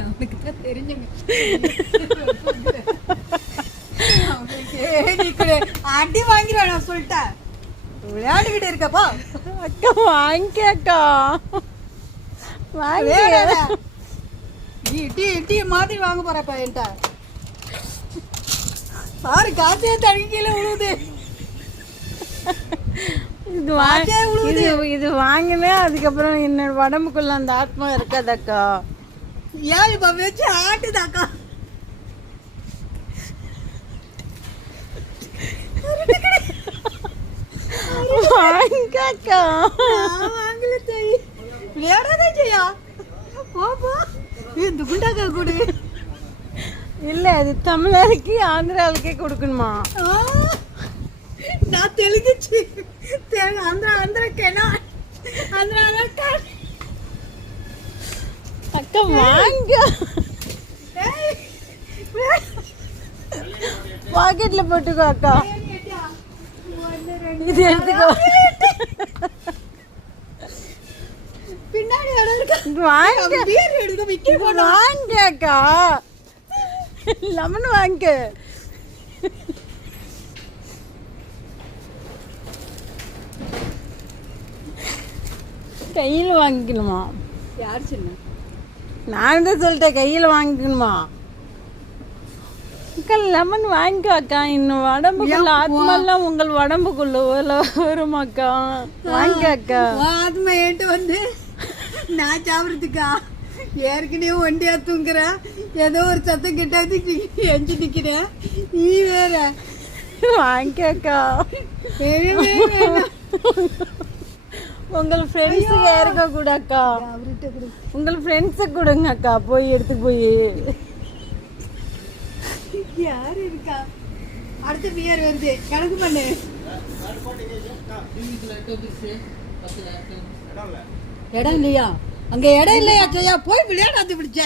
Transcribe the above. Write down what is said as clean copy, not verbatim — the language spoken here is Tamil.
அவனுக்கு தான் தெரிஞ்சுங்க. அடி வாங்கிடுவேன் நான் சொல்லிட்டேன். விளையாண்டுக்கிட்டு இருக்கப்பா. அக்கா வாங்கிக்கா டீ மாதிரி வாங்க போறப்ப என்கிட்ட பாரு, காசே தடுக்கி கீழே விழுவுது. இது வாங்கினே அதுக்கப்புறம் என்னோட உடம்புக்குள்ள அந்த ஆத்மா இருக்காதக்கா. ஏன் இப்ப வச்சு ஆட்டுதாக்கா? வாங்கக்கா. வாங்கல தாய், விளையாடாதே செய்யா. போப்பா, இந்த குண்டாக்கா கொடு. இல்ல அது தமிழருக்கு ஆந்திராவுக்கே கொடுக்கணுமா? நான் தெலுங்குச்சு. ஆந்திராக்கேனா? அக்கா வாங்க. பாக்கெட்ல போட்டுக்கோ அக்கா. இது எடுத்துக்கோ. பின்னாடி இடம் இருக்கு. வாங்க பீர் எடுக்க விக்கி போடா. வாங்க அக்கா. லெமன் வாங்க. கையில் வாங்கிக்கணுமா? யார் சின்ன? நான் தான் சொல்லிட்டேன் கையில் வாங்கிக்கணுமா? அக்கா லெமன் வாங்கிக்கோ அக்கா. இன்னும் உடம்புக்குள்ள ஆத்மாலாம் உங்கள் உடம்புக்குள்ள வருமாக்கா. வாங்க அக்கா. ஆத்மா ஏட்டு வந்து நான் சாப்பிட்றதுக்கா? ஏற்கனவே ஒண்டியா தூங்குறேன். ஏதோ ஒரு சத்தம் கிட்டாது எஞ்சி நிற்கிறேன். நீ வேற வாங்க அக்கா. உங்கள் ஃப்ரெண்ட்ஸுக்கு யாருக்கா கூட அக்கா? உங்கள் ஃப்ரெண்ட்ஸுக்கு கொடுங்க அக்கா. போய் எடுத்து போய். யார் இருக்கா? அடுத்த பியர் வருது, கணக்கு பண்ணு. இடம் இல்லையா? அங்க இடம் இல்லையா? செய்யா போய் விளையாடாது பிடிச்ச